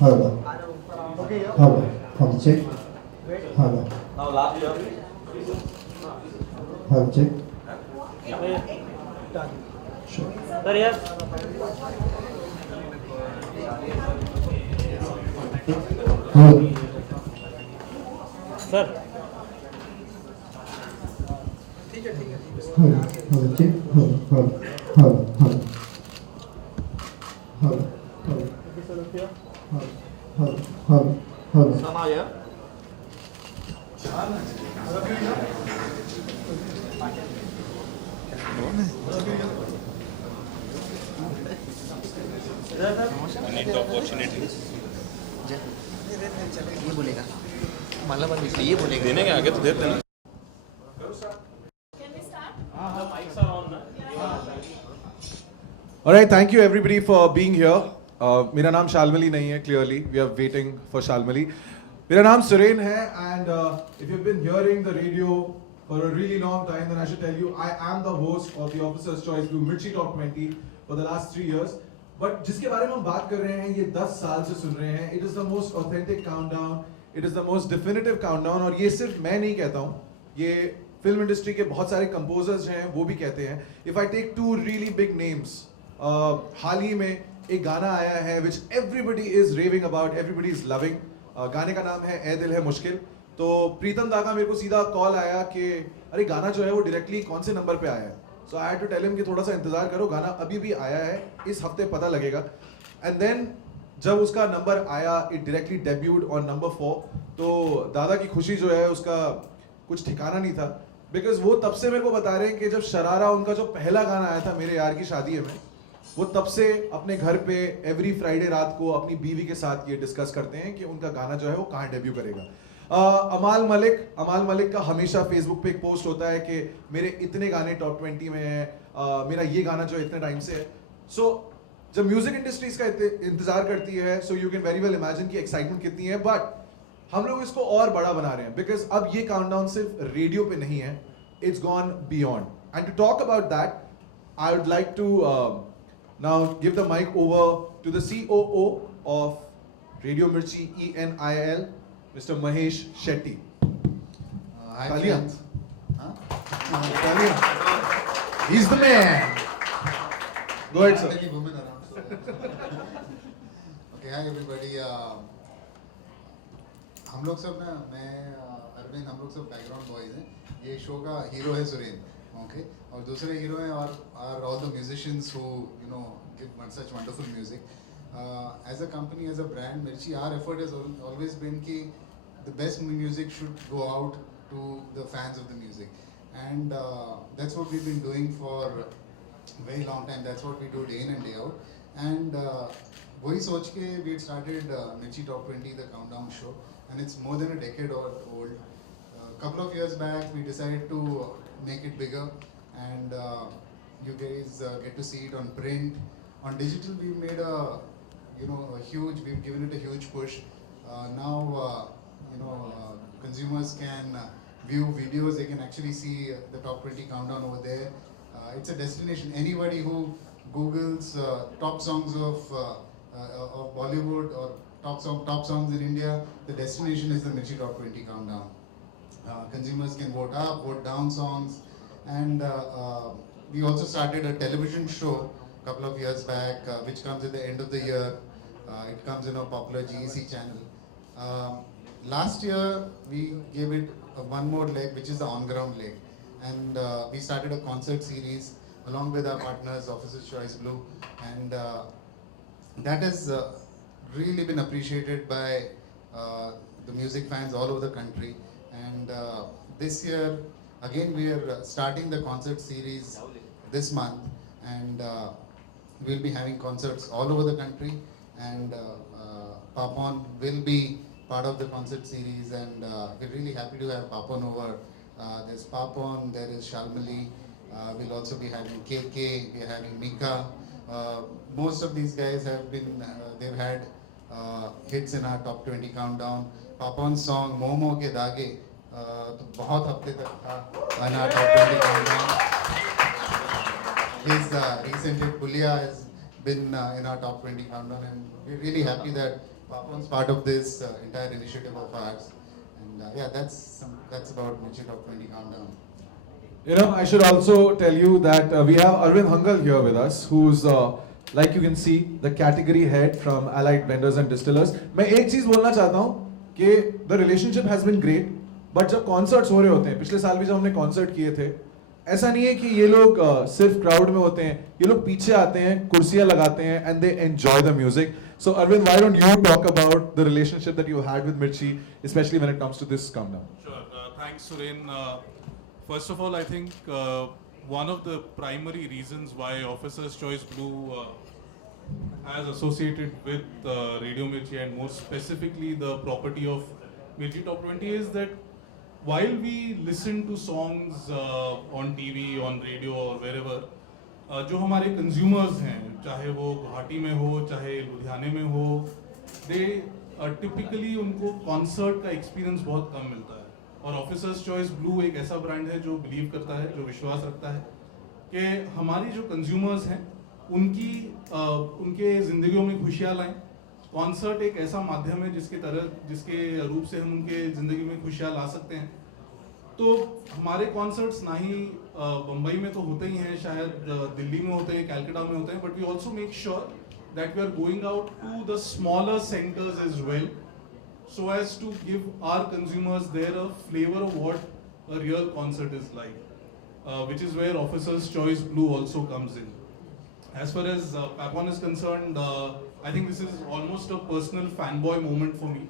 Hello. Hello. Hello. Check. Hello. Now last year. Hello. Check. Done. Sure. Sir, yes. Hello. Sir. Hello. Hello. Check. Hello. Hello. Hello. Hello. Hello. Hello. Okay, sir, look here. Hello. Hello. Hello. Sana here. need the opportunity. ये बोलेगा मला पण दिसली ये बोलेगा देने के आगे तो देते ना. Alright, thank you everybody for being here. मेरा नाम शालमली नहीं है, clearly. We are waiting for Shalmali. मेरा नाम सुरेन है, and if you've been hearing the radio for a really long time, then I should tell you I am the host of the Officer's Choice Blue Mirchi Top 20 for the last 3 years. But जिसके बारे में हम बात कर रहे हैं, ये 10 साल से सुन रहे हैं. It is the most authentic countdown. It is the most definitive countdown. और ये सिर्फ मैं नहीं कहता हूँ. ये फिल्म इंडस्ट्री के बहुत सारे कंपोजर्स हैं, वो भी कहते हैं. If I take two really big names, हाल ही में एक गाना आया है which everybody is raving about, everybody is loving. गाने का नाम है ए दिल है मुश्किल. तो प्रीतम दा का मेरे को सीधा कॉल आया कि अरे गाना जो है वो डायरेक्टली कौन से नंबर पे आया है. So I had to tell him कि थोड़ा सा इंतजार करो, गाना अभी भी आया है, इस हफ्ते पता लगेगा. एंड देन जब उसका नंबर आया, इट डायरेक्टली डेब्यूड ऑन नंबर 4. तो दादा की खुशी जो है उसका कुछ ठिकाना नहीं था, बिकॉज वो तब से मेरे को बता रहे हैं कि जब शरारा उनका जो पहला गाना आया था मेरे यार की शादी है में, वो तब से अपने घर पे एवरी फ्राइडे रात को अपनी बीवी के साथ ये डिस्कस करते हैं कि उनका गाना जो है वो कहाँ डेब्यू करेगा. अमाल मलिक का हमेशा फेसबुक पे एक पोस्ट होता है कि मेरे इतने गाने टॉप 20 में हैं, मेरा ये गाना जो इतने टाइम से है. सो जब म्यूजिक इंडस्ट्री इसका इंतजार करती है, so you can very well imagine की एक्साइटमेंट कितनी है. बट हम लोग इसको और बड़ा बना रहे हैं, बिकॉज अब ये काउंटडाउन सिर्फ रेडियो पे नहीं है, it's gone beyond. And to talk about that, I would like to now give the mic over to the COO of Radio Mirchi ENIL, Mr. Mahesh Shetty. Hi Talia. friends. Huh? Talia. He's the man. Go ahead, sir. Many women around. Okay, hi everybody. हम लोग सब ना, मैं अरविंद, हम लोग सब background boys हैं. ये शो का हीरो है सुरेन, ओके, और दूसरे हीरो हैं और are all the musicians who you know give such wonderful music. As a company, as a brand, Mirchi, our effort has always been कि the best music should go out to the fans of the music, and that's what we've been doing for a very long time. That's what we do day in and day out. And वही सोच के we had started Mirchi Top 20, the countdown show, and it's more than a decade old. Couple of years back, we decided to make it bigger, and you guys get to see it on print. On digital, we've made we've given it a huge push. Now, consumers can view videos, they can actually see the top 20 countdown over there. It's a destination. Anybody who Googles top songs of Bollywood or top songs in India, the destination is the Mirchi Top 20 countdown. Consumers can vote up, vote down songs, and we also started a television show a couple of years back, which comes at the end of the year. It comes in a popular GEC channel. Last year, we gave it one more leg, which is the on-ground leg, and we started a concert series along with our partners, Officer's Choice Blue, and that has really been appreciated by the music fans all over the country. And this year, again, we are starting the concert series this month, and we'll be having concerts all over the country, and Papon will be part of the concert series, and we're really happy to have Papon over. There's Papon, there is Shalmali, we'll also be having KK, we're having Mika. Most of these guys have been, they've had hits in our top 20 countdown. Papon's song Momo Ke Dage तो बहुत हफ्ते तक था in our top 20 countdown. His recent hit Puliya has been in our top 20 countdown, and we're really happy that Papon's part of this entire initiative of ours. And yeah, that's about Mirchi Top 20 Countdown. You know, I should also tell you that we have Arvind Hangal here with us, who's like you can see, the category head from Allied Blenders and Distillers. मैं एक चीज बोलना चाहता हूँ कि the relationship has been great, but जब concerts हो रहे होते हैं, पिछले साल भी जब हमने concert किए थे, ऐसा नहीं है कि ये लोग सिर्फ crowd में होते हैं, ये लोग पीछे आते हैं, कुर्सियाँ लगाते हैं, and they enjoy the music. So Arvind, why don't you talk about the relationship that you had with Mirchi, especially when it comes to this countdown? Sure. Thanks, Suren. First of all, I think one of the primary reasons why Officer's Choice Blue has associated with Radio Mirchi and more specifically the property of Mirchi Top 20 is that while we listen to songs on TV, on radio or wherever, जो हमारे consumers हैं, चाहे वो गुवाहाटी में हो, चाहे लुधियाने में हो, they typically उनको concert का experience बहुत कम मिलता है. और ऑफिसर्स चॉइस ब्लू एक ऐसा ब्रांड है जो बिलीव करता है, जो विश्वास रखता है कि हमारी जो कंज्यूमर्स हैं उनके ज़िंदगियों में खुशियाँ लाएं. कॉन्सर्ट एक ऐसा माध्यम है जिसके रूप से हम उनके ज़िंदगी में खुशियाँ ला सकते हैं. तो हमारे कॉन्सर्ट्स ना ही बम्बई में तो होते ही हैं, शायद दिल्ली में होते हैं, कैलकाटा में होते हैं, but we also make sure that we are going out to the smaller centres as well, so as to give our consumers there a flavor of what a real concert is like, which is where Officer's Choice Blue also comes in. As far as Papon is concerned, I think this is almost a personal fanboy moment for me.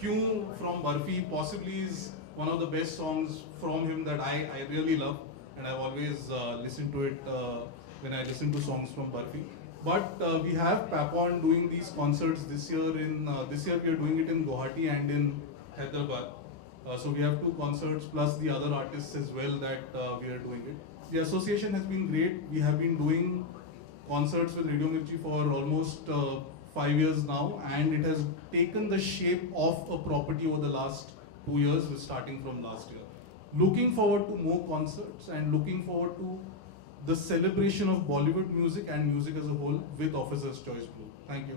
Kyun from Barfi possibly is one of the best songs from him that I really love, and I've always listened to it when I listen to songs from Barfi. But we have Papon doing these concerts this year. This year we are doing it in Guwahati and in Hyderabad. So we have 2 concerts plus the other artists as well that we are doing it. The association has been great. We have been doing concerts with Radio Mirchi for almost 5 years now, and it has taken the shape of a property over the last 2 years, starting from last year. Looking forward to more concerts and looking forward to the celebration of Bollywood music and music as a whole with Officer's Choice Blue. Thank you.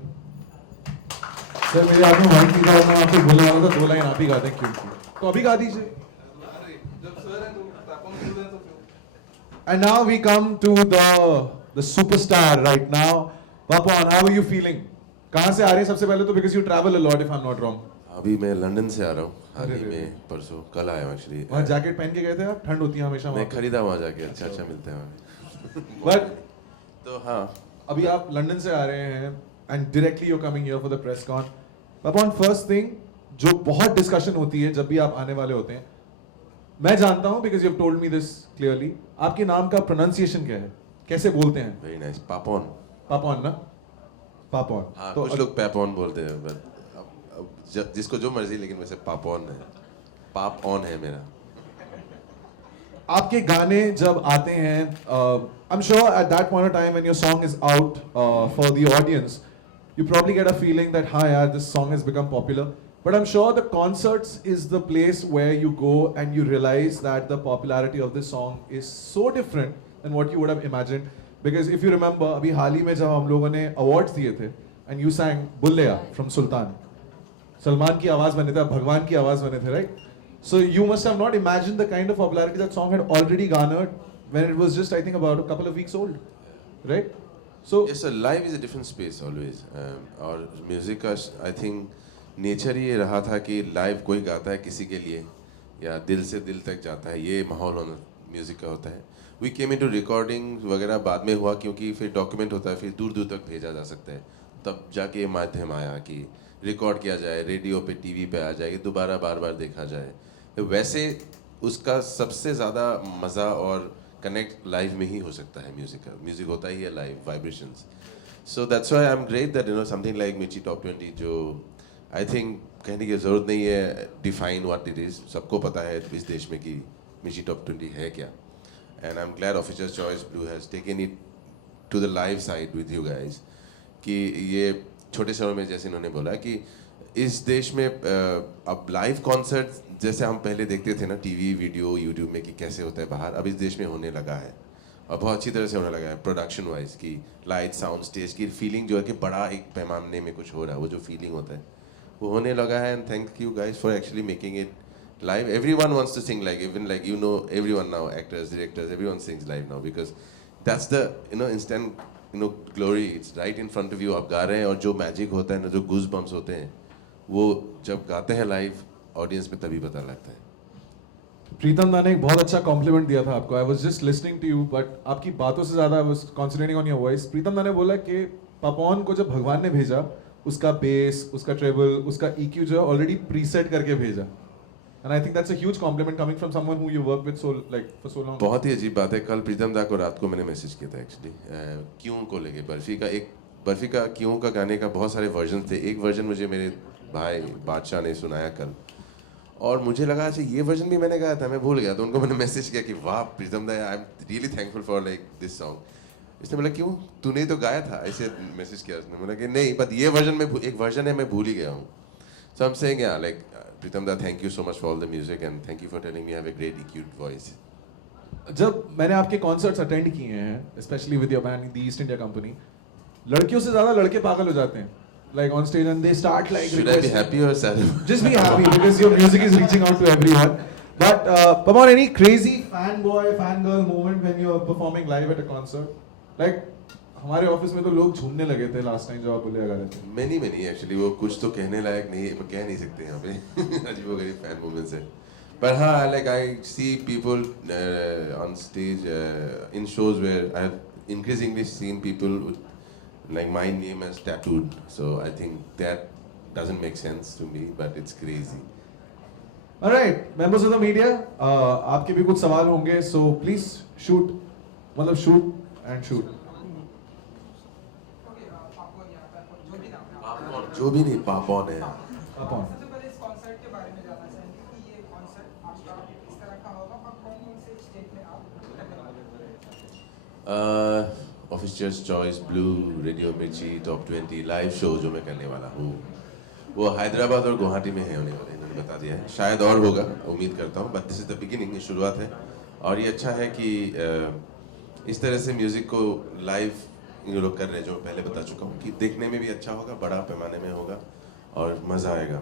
Sir मेरे हाथ में माइक दिखा, मैं आपको बोलने वाला था 2 लाइन आप ही गाते हैं क्यों, तो अभी गा दीजिए. जब सर है तो Papon बोल रहे हैं तो क्यों? And now we come to the superstar right now. Papon, how are you feeling? कहाँ से आ रहे हैं सबसे पहले तो, because you travel a lot if I'm not wrong. अभी मैं लंदन से आ रहा हूँ, हाल ही में परसों कल आया हूँ एक्चुअली. वहाँ जैकेट पहन के गए थे आप? ठंड होती है हमेशा. मैं खरीदा वहाँ जाके, अच्छा मिलते हैं वहाँ. But तो हाँ, अभी आप लंदन से आ रहे हैं and directly you're coming here for the press con. Papon, first thing जो बहुत डिस्कशन होती है जब भी आप आने वाले होते हैं, मैं जानता हूँ because you've told me this clearly, आपके नाम का pronunciation क्या है, कैसे बोलते हैं? Very nice. पापोन. पापोन ना? पापोन. हाँ, तो कुछ लोग पैपोन बोलते हैं, but जिसको जो मर्जी, लेकिन वैसे पापोन है, पाप ऑन है मेरा. आपके गाने जब आते हैं, I'm sure at that point of time when your song is out for the audience, you probably get a feeling that, हाँ यार, this song has become popular. But I'm sure the concerts is the place where you go and you realize that the popularity of this song is so different than what you would have imagined. Because if you remember, अभी हाल ही में जब हम लोगों ने awards दिए थे, and you sang Bulleya from Sultan, Salman की आवाज बने थे, भगवान की आवाज बने थे, right? So you must have not imagined the kind of popularity that song had already garnered when it was just, I think, about a couple of weeks old, right? So yes, so live is a different space always. और म्यूजिक का I think nature ये रहा था कि लाइव कोई गाता है किसी के लिए या दिल से दिल तक जाता है, ये माहौल होना म्यूजिक का होता है. वी केम इनटू रिकॉर्डिंग वगैरह बाद में हुआ, क्योंकि फिर डॉक्यूमेंट होता है, फिर दूर दूर तक भेजा जा सकता है. तब जाके ये माध्यम आया कि रिकॉर्ड किया जाए, रेडियो पे, टीवी पे आ जाए, दोबारा बार बार देखा जाए. वैसे उसका सबसे ज़्यादा मज़ा और कनेक्ट लाइव में ही हो सकता है. म्यूज़िक का, म्यूज़िक होता ही है live, vibrations. So that's why I am great that you know something like मिर्ची टॉप 20, जो आई थिंक कहने की ज़रूरत नहीं है डिफाइन व्हाट इट इज़, सबको पता है इस देश में कि मिर्ची टॉप 20 है क्या. And I am glad Officer's Choice Blue has taken it to the live side with you guys, कि ये छोटे शहरों में, जैसे इन्होंने बोला, कि इस देश में अब लाइव कॉन्सर्ट जैसे हम पहले देखते थे ना टीवी, वीडियो, यूट्यूब में कि कैसे होता है बाहर, अब इस देश में होने लगा है. और बहुत अच्छी तरह से होने लगा है प्रोडक्शन वाइज की लाइट साउंड स्टेज की फीलिंग जो है कि बड़ा एक पैमाने में कुछ हो रहा है, वो जो फीलिंग होता है वो होने लगा है. And thank you guys for actually making it live. Everyone wants to sing live, even like you know everyone now, actors, directors, everyone sings live now because that's the instant glory. It's right in front of you. आप गा रहे हैं और जो मैजिक होता है ना, जो गूज बम्स होते हैं वो जब गाते हैं लाइव ऑडियंस में तभी पता लगता है. प्रीतम दा ने एक बहुत अच्छा कॉम्प्लीमेंट दिया था आपको. I was just listening to you but आपकी बातों से ज्यादा I was concentrating on your voice. Pritam da ने बोला कि पापॉन को जब भगवान ने भेजा उसका बेस, उसका ट्रेबल, उसका EQ जो है ऑलरेडी प्रीसेट करके भेजा. And I think that's a huge compliment coming from someone who you work with for so long. बहुत ही अजीब बात है. कल प्रीतम दा को रात को मैंने मैसेज किया था एक्चुअली क्यों को लेके. बर्फी का क्यों का गाने का बहुत सारे वर्जन थे. एक वर्जन मुझे मेरे भाई बादशाह ने सुनाया कल और मुझे लगा अच्छा ये वर्जन भी मैंने गाया था, मैं भूल गया. तो उनको मैंने मैसेज किया कि वाह प्रीतम दा, I am really thankful for like this song. इसने बोला क्यों तूने तो गाया था, ऐसे मैसेज किया उसने. बोला कि नहीं बट ये वर्जन में एक वर्जन है मैं भूल ही गया हूँ. So I'm saying yeah, like Pritam da, thank you so much for all the music and thank you for telling me I have a great EQ'd voice. जब मैंने आपके कॉन्सर्ट्स अटेंड किए हैं specially with your band the east India company, लड़कियों से ज्यादा लड़के पागल हो जाते हैं like on stage and they start like Should I be happy or sad? Just be happy because your music is reaching out to everyone. But Pawan, any crazy fanboy fangirl moment when you're performing live at a concert? Like हमारे ऑफिस में तो लोग झूमने लगे थे last time जब आप बोले लगा रहे थे. Many actually. वो कुछ तो कहने लायक नहीं कह नहीं सकते यहाँ पे. अजीबोगरीब फैन मूवमेंट्स है. पर हाँ, like I see people on stage in shows where I have increasingly seen people with like my name as tattooed. So I think that doesn't make sense to me, but it's crazy. Alright, members of the media, आपके भी कुछ सवाल होंगे, so please shoot, मतलब shoot and shoot. जो भी नहीं पापॉन है. पापॉन. सबसे पहले इस कॉन्सर्ट के बारे में जानना चाहेंगे कि ये कॉन्सर्ट आपका किस तरह का होगा और कौन-कौन से स्टेट में आप ऑफिसर्स चॉइस, ब्लू, रेडियो मिर्ची, टॉप 20 लाइव शो जो मैं करने वाला हूँ वो हैदराबाद और गुवाहाटी में है होने वाले. इन्होंने बता दिया है. शायद और होगा, उम्मीद करता हूँ, but this is the beginning. ये शुरुआत है और ये अच्छा है कि इस तरह से म्यूजिक को लाइव ये लोग कर रहे हैं जो पहले बता चुका हूँ कि देखने में भी अच्छा होगा, बड़ा पैमाने में होगा और मज़ा आएगा.